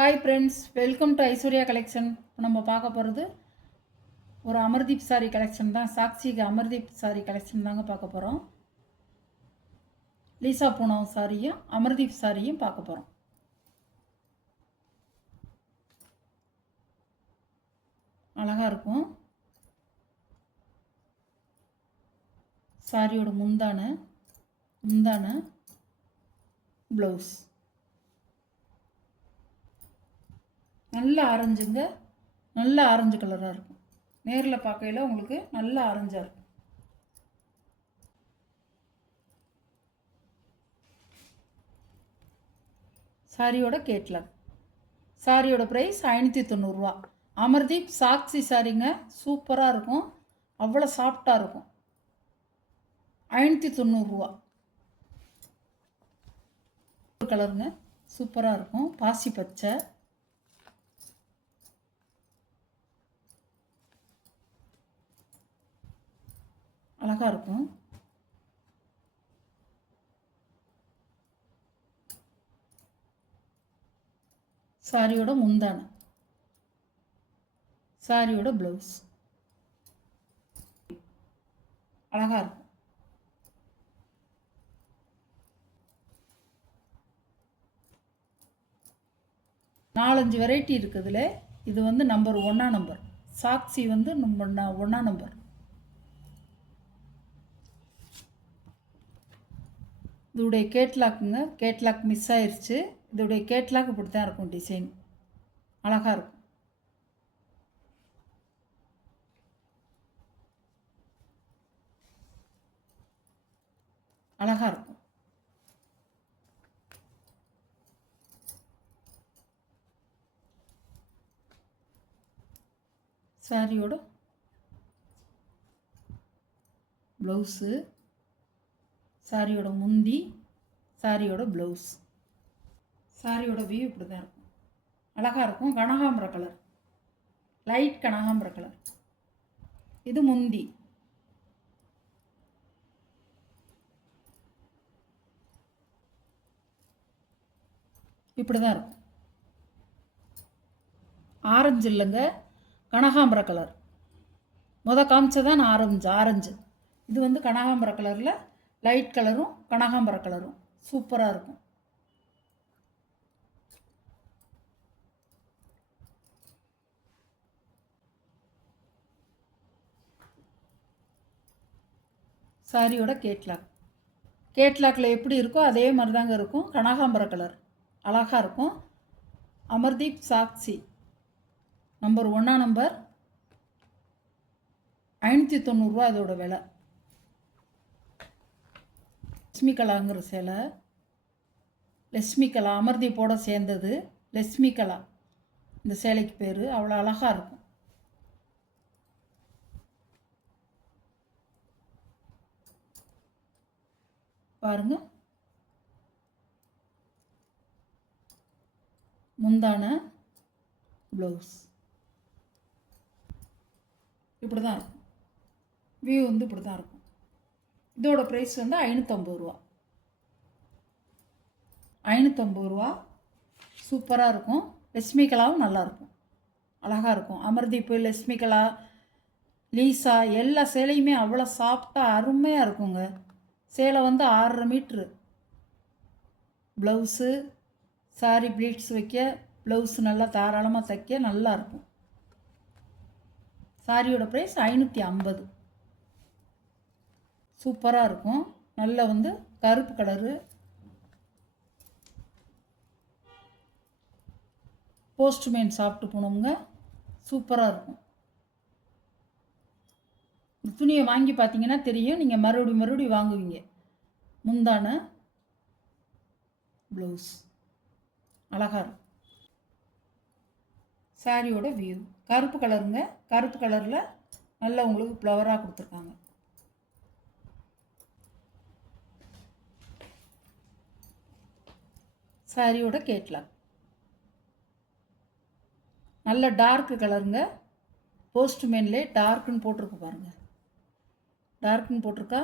Hi friends, welcome to Aishwarya collection. நம்ம பார்க்க போகிறது ஒரு அமர்தீப் சாரி கலெக்ஷன் தான். சாக்ஷிக்கு அமர்தீப் சாரி கலெக்ஷன் தாங்க பார்க்க போகிறோம். லீசா பூனம் சாரியும் அமர்தீப் சாரியும் பார்க்க போகிறோம். அழகாக இருக்கும். சாரியோட முந்தான ப்ளவுஸ் நல்ல ஆரஞ்சுங்க, நல்ல ஆரஞ்சு கலராக இருக்கும். நேரில் பார்க்கையில் உங்களுக்கு நல்ல ஆரஞ்சாக இருக்கும். சாரியோட கேட்லாக். சாரியோட ப்ரைஸ் 590 ரூபா. அமர்தீப் சாக்ஷி சாரிங்க, சூப்பராக இருக்கும், அவ்வளோ சாஃப்டாக இருக்கும். 590 ரூபா. கலருங்க, சூப்பராக இருக்கும். பாசி பச்சை, அழகாக இருக்கும். சாரியோட சாரியோட ப்ளவுஸ் அழகாக இருக்கும். நாலஞ்சு வெரைட்டி இருக்குதுல. இது வந்து நம்பர் 1 நம்பர். சாக்ஷி வந்து நம்பர் 1 நம்பர். இதோடைய கேட்லாக்குங்க, கேட்லாக் மிஸ் ஆயிடுச்சு. இதோடைய கேட்லாக் இப்படி தான் இருக்கும். டிசைன் அழகாக இருக்கும். அழகாக இருக்கும். சாரியோட ப்ளவுஸு, சாரியோட முந்தி, சாரியோட ப்ளவுஸ். சாரியோட வியூ இப்படி தான் இருக்கும். அழகாக இருக்கும். கனகாம்பர கலர், லைட் கனகாம்பர கலர். இது முந்தி. இப்படி தான் இருக்கும். ஆரஞ்சு இல்லைங்க, கனகாம்பர கலர். காமிச்சதான் ஆரஞ்சு. இது வந்து கனகாம்பர கலரில் லைட் கலரும் கனகாம்பர கலரும் சூப்பராக இருக்கும். சாரியோட கேட்லாக்கில் எப்படி இருக்கோ அதே மாதிரி தாங்க இருக்கும். கனகாம்பர கலர் அழகாக இருக்கும். Amardeep Sakshi number 1 number. 590 ரூபா அதோட விலை. லட்சுமி கலாங்கிற சேலை, லட்சுமி கலா அமர்தீப்போட சேர்ந்தது. லட்சுமி கலா இந்த சேலைக்கு பேர். அவ்வளோ அழகாக இருக்கும். பாருங்க, முந்தான ப்ளவுஸ் இப்படி தான் இருக்கும். வியூ வந்து இப்படி தான் இருக்கும். இதோட ப்ரைஸ் வந்து 550 ரூபா. 550 ரூபா. சூப்பராக இருக்கும். லட்சுமி கலாவும் நல்லாயிருக்கும், அழகாக இருக்கும். அமர்தீப்பு, லட்சுமி கலா, லீசா எல்லா சேலையுமே அவ்வளோ சாஃப்டாக அருமையாக இருக்குங்க. சேலை வந்து 6.5 மீட்ரு. ப்ளவுஸு, சாரி ப்ளீட்ஸ் வைக்க, ப்ளவுஸ் நல்லா தாராளமாக தைக்க நல்லாயிருக்கும். சாரியோட ப்ரைஸ் 550. சூப்பராக இருக்கும். நல்ல வந்து கருப்பு கலரு, போஸ்ட்மேன் சாப்பிட்டு போனோமுங்க, சூப்பராக இருக்கும். துணியை வாங்கி பார்த்தீங்கன்னா தெரியும், நீங்கள் மறுபடியும் வாங்குவீங்க. முந்தான ப்ளவுஸ் அழகாக இருக்கும். சாரியோட வியூ கருப்பு கலருங்க. கருப்பு கலரில் நல்லா உங்களுக்கு ஃப்ளவராக கொடுத்துருக்காங்க. சாரியோட கேட்லாக் நல்ல டார்க்கு கலருங்க. போஸ்ட்மேன்லே டார்க்குன்னு போட்டிருக்கு பாருங்கள். டார்க்குன்னு போட்டிருக்கா,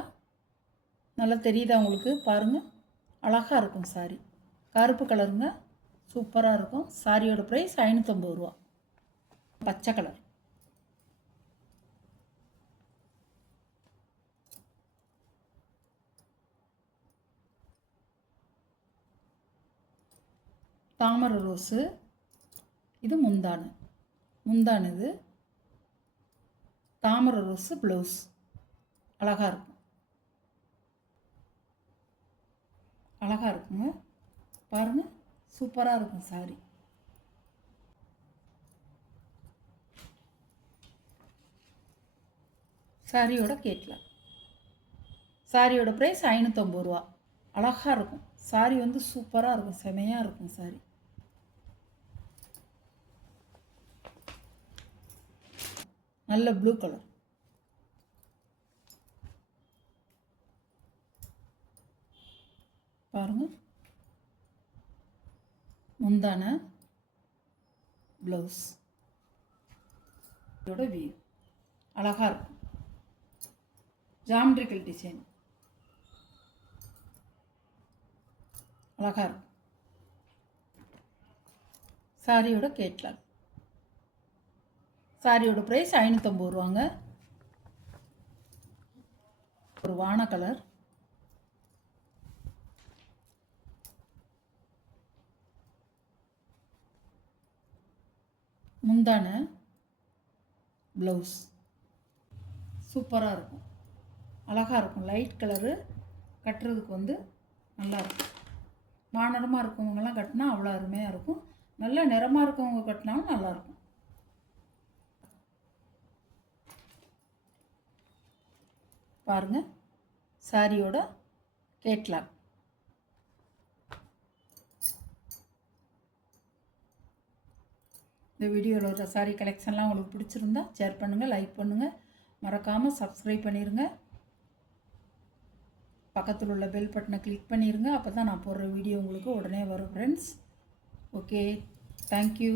நல்லா தெரியுதா உங்களுக்கு? பாருங்கள், அழகாக இருக்கும் சாரி. கருப்பு கலருங்க, சூப்பராக இருக்கும். சாரியோட ப்ரைஸ் 550 ரூபா. பச்சை கலர், தாமரை ரோஸு. இது முந்தானு இது தாமரை ரோஸு ப்ளவுஸ். அழகாக இருக்கும், அழகாக இருக்குங்க. பாருங்கள், சூப்பராக இருக்கும் சாரி. சாரியோட கேட்கலாம். சாரியோட ப்ரைஸ் 550 ரூபா. அழகாக இருக்கும் சாரி, வந்து சூப்பராக இருக்கும், செமையாக இருக்கும் சாரி. நல்ல ப்ளூ கலர், பாருங்கள். முந்தான ப்ளவுஸ் இதோட வியூ அழகாக இருக்கும். ஜாமெட்ரிக்கல் டிசைன் அழகாக இருக்கும். சாரியோட கேட்லாக். சாரியோட ப்ரைஸ் 550 ரூபாங்க. ஒரு வான கலர், முந்தான ப்ளவுஸ் சூப்பராக இருக்கும், அழகாக இருக்கும். லைட் கலரு கட்டுறதுக்கு வந்து நல்லாயிருக்கும். மாநிறமாக இருக்கவங்கெல்லாம் கட்டினா அவ்வளோ அருமையாக இருக்கும். நல்ல நிறமாக இருக்கவங்க கட்டினாலும் நல்லாயிருக்கும். பாருங்கள், சாரியோட கேட்லாக். இந்த வீடியோவில் ஒரு சாரி கலெக்ஷன்லாம் உங்களுக்கு பிடிச்சிருந்தா ஷேர் பண்ணுங்கள், லைக் பண்ணுங்கள், மறக்காமல் சப்ஸ்கிரைப் பண்ணிடுங்க. பக்கத்தில் உள்ள பெல் பட்டனை கிளிக் பண்ணிடுங்க. அப்போ தான் நான் போடுற வீடியோ உங்களுக்கு உடனே வரும் ஃப்ரெண்ட்ஸ். Okay, thank you.